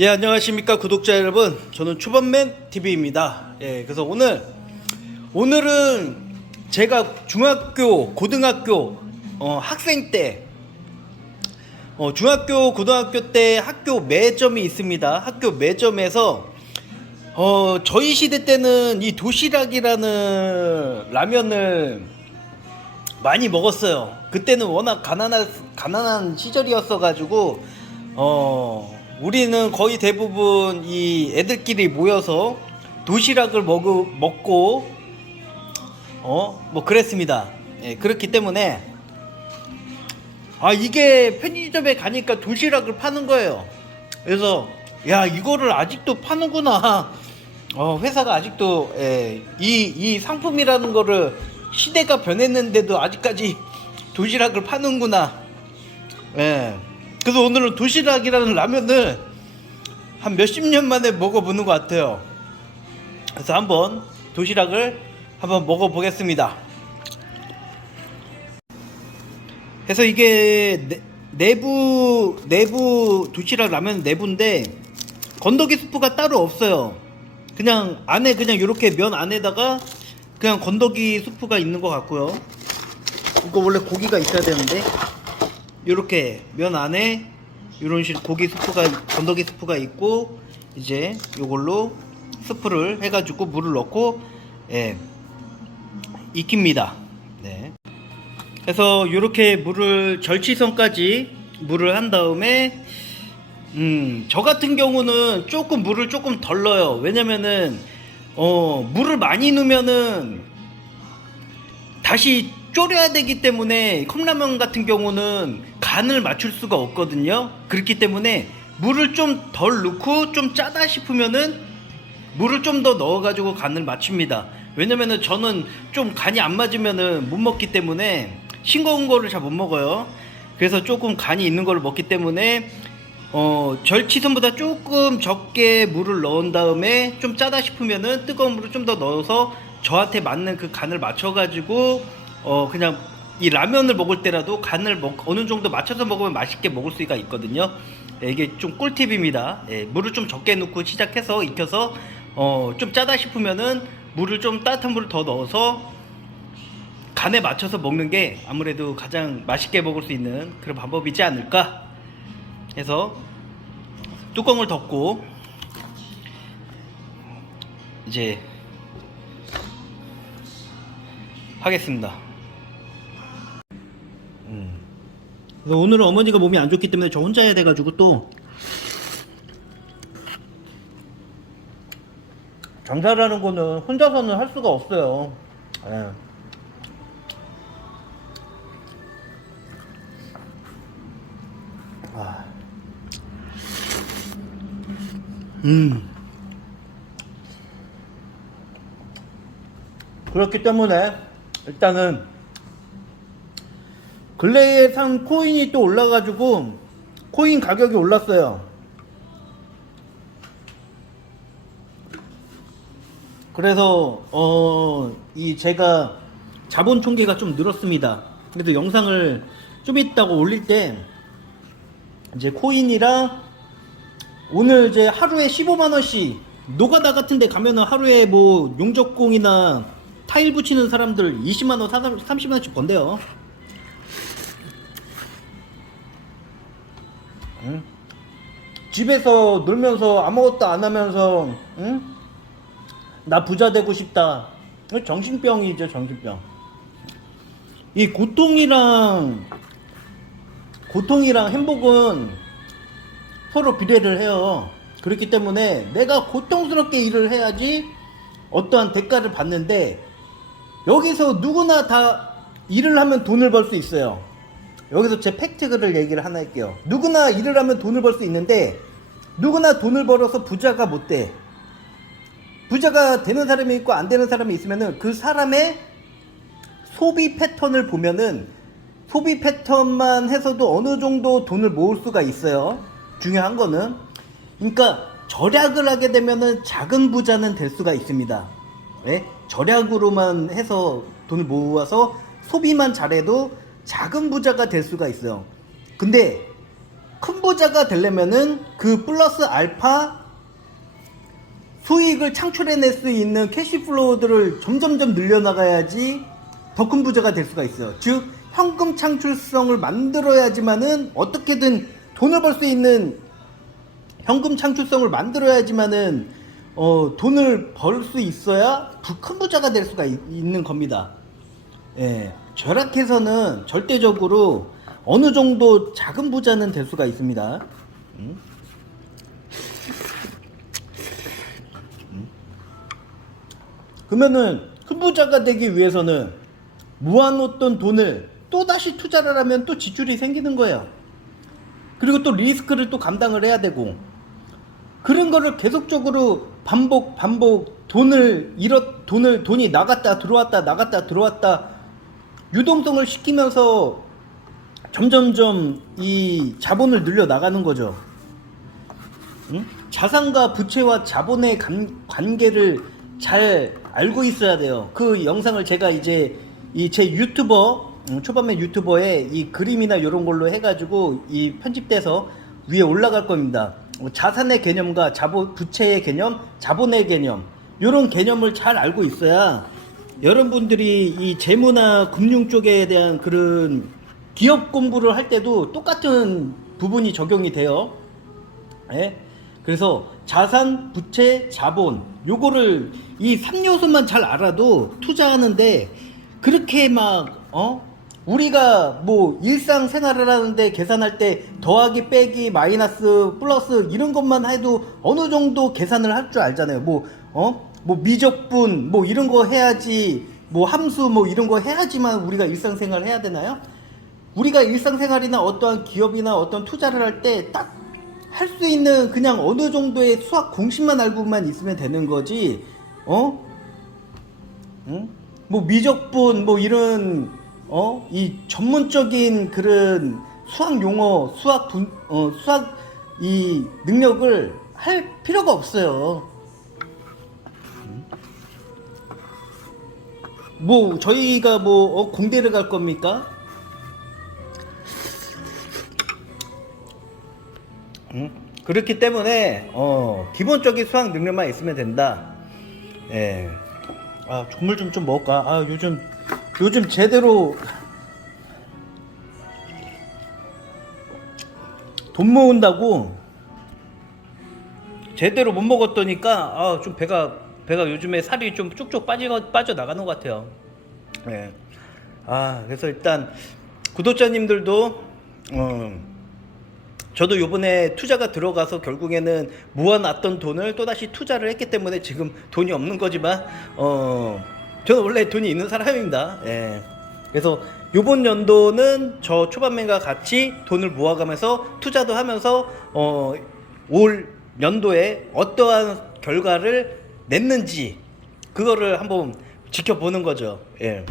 예, 안녕하십니까 구독자 여러분. 저는 초반맨 TV입니다. 예, 그래서 오늘은 제가 중학교, 고등학교 학생 때 중학교, 고등학교 때 학교 매점이 있습니다. 학교 매점에서 저희 시대 때는 이 도시락이라는 라면을 많이 먹었어요. 그때는 워낙 가난한 시절이었어 가지고 우리는 거의 대부분 이 애들끼리 모여서 도시락을 먹고 뭐 그랬습니다. 예, 그렇기 때문에 이게 편의점에 가니까 도시락을 파는 거예요. 그래서 야, 이거를 아직도 파는구나. 회사가 아직도 이 상품이라는 거를 시대가 변했는데도 아직까지 도시락을 파는구나. 예. 그래서 오늘은 도시락이라는 라면을 한 몇십 년 만에 먹어보는 것 같아요. 그래서 한번 도시락을 한번 먹어보겠습니다. 그래서 이게 내부 도시락 라면 내부인데 건더기 스프가 따로 없어요. 그냥 안에 그냥 이렇게 면 안에다가 그냥 건더기 스프가 있는 것 같고요. 이거 원래 고기가 있어야 되는데 이렇게 면 안에 이런 식으로 건더기 스프가 있고, 이제 요걸로 스프를 해가지고 물을 넣고 익힙니다. 네. 그래서 이렇게 절치선까지 물을 한 다음에 저 같은 경우는 물을 조금 덜 넣어요. 왜냐면은 물을 많이 넣으면은 다시 졸여야 되기 때문에 컵라면 같은 경우는 간을 맞출 수가 없거든요. 그렇기 때문에 물을 좀 덜 넣고 좀 짜다 싶으면은 물을 좀 더 넣어가지고 간을 맞춥니다. 왜냐면은 저는 좀 간이 안 맞으면은 못 먹기 때문에 싱거운 거를 잘 못 먹어요. 그래서 조금 간이 있는 거를 먹기 때문에 절치선보다 조금 적게 물을 넣은 다음에 좀 짜다 싶으면은 뜨거운 물을 좀 더 넣어서 저한테 맞는 그 간을 맞춰가지고 그냥 이 라면을 먹을 때라도 간을 어느 정도 맞춰서 먹으면 맛있게 먹을 수가 있거든요. 이게 좀 꿀팁입니다. 물을 좀 적게 넣고 시작해서 익혀서 좀 짜다 싶으면은 따뜻한 물을 더 넣어서 간에 맞춰서 먹는 게 아무래도 가장 맛있게 먹을 수 있는 그런 방법이지 않을까 해서 뚜껑을 덮고 이제 하겠습니다. 그래서 오늘은 어머니가 몸이 안 좋기 때문에 저 혼자 해야 돼가지고 또 장사라는 거는 혼자서는 할 수가 없어요. 그렇기 때문에 일단은 근래에 산 코인이 또 올라가지고 코인 가격이 올랐어요. 그래서 제가 자본 총계가 좀 늘었습니다. 그래도 영상을 좀 이따가 올릴 때 이제 코인이랑 오늘 이제 하루에 15만원씩 노가다 같은 데 가면은 하루에 뭐 용접공이나 타일 붙이는 사람들 20만원, 30만원씩 번대요. 집에서 놀면서 아무것도 안 하면서 나 부자 되고 싶다. 정신병이죠, 정신병. 이 고통이랑 행복은 서로 비례를 해요. 그렇기 때문에 내가 고통스럽게 일을 해야지 어떠한 대가를 받는데, 여기서 누구나 다 일을 하면 돈을 벌 수 있어요. 여기서 제 팩트를 얘기를 하나 할게요. 누구나 일을 하면 돈을 벌 수 있는데 누구나 돈을 벌어서 부자가 못 돼. 부자가 되는 사람이 있고 안 되는 사람이 있으면은 그 사람의 소비 패턴을 보면은 소비 패턴만 해서도 어느 정도 돈을 모을 수가 있어요. 중요한 거는 그러니까 절약을 하게 되면은 작은 부자는 될 수가 있습니다. 네? 절약으로만 해서 돈을 모아서 소비만 잘해도 작은 부자가 될 수가 있어요. 근데 큰 부자가 되려면은 그 플러스 알파 수익을 창출해낼 수 있는 캐시플로우들을 점점점 늘려나가야지 더 큰 부자가 될 수가 있어요. 즉 현금 창출성을 만들어야지만은 어떻게든 돈을 벌 수 있는 현금 창출성을 만들어야지만은 돈을 벌 수 있어야 큰 부자가 될 수가 있는 겁니다. 예, 절약해서는 절대적으로 어느 정도 작은 부자는 될 수가 있습니다. 그러면은 큰 부자가 되기 위해서는 모아놓던 돈을 또다시 투자를 하면 또 지출이 생기는 거예요. 그리고 또 리스크를 또 감당을 해야 되고, 그런 거를 계속적으로 반복 돈이 나갔다 들어왔다 유동성을 시키면서 점점점 이 자본을 늘려 나가는 거죠. 응? 자산과 부채와 자본의 관계를 잘 알고 있어야 돼요. 그 영상을 제가 이제 제 유튜버 초반맨 유튜버에 이 그림이나 이런 걸로 해가지고 이 편집돼서 위에 올라갈 겁니다. 자산의 개념과 부채의 개념, 자본의 개념, 이런 개념을 잘 알고 있어야 여러분들이 이 재무나 금융 쪽에 대한 그런 기업 공부를 할 때도 똑같은 부분이 적용이 돼요. 예? 그래서 자산, 부채, 자본, 요거를 이 3요소만 잘 알아도 투자하는데 그렇게 우리가 뭐 일상생활을 하는데 계산할 때 더하기 빼기 마이너스 플러스 이런 것만 해도 어느 정도 계산을 할 줄 알잖아요. 뭐 미적분 뭐 이런 거 해야지, 뭐 함수 뭐 이런 거 해야지만 우리가 일상생활을 해야 되나요? 우리가 일상생활이나 어떠한 기업이나 어떤 투자를 할 때 딱 할 수 있는 그냥 어느 정도의 수학 공식만 알고만 있으면 되는 거지. 뭐 미적분 뭐 이런 이 전문적인 그런 수학 용어, 수학 이 능력을 할 필요가 없어요. 뭐 저희가 뭐 공대를 갈 겁니까? 그렇기 때문에 기본적인 수학 능력만 있으면 된다. 예. 조물 좀 먹을까? 요즘 제대로 돈 모은다고 제대로 못 먹었더니까 좀 배가 요즘에 살이 좀 쭉쭉 빠져 나가는 것 같아요. 예. 그래서 일단 구독자님들도 저도 요번에 투자가 들어가서 결국에는 모아놨던 돈을 또다시 투자를 했기 때문에 지금 돈이 없는 거지만 저는 원래 돈이 있는 사람입니다. 예. 그래서 요번 연도는 저 초반맨과 같이 돈을 모아가면서 투자도 하면서 올 연도에 어떠한 결과를 냈는지 그거를 한번 지켜보는 거죠. 예.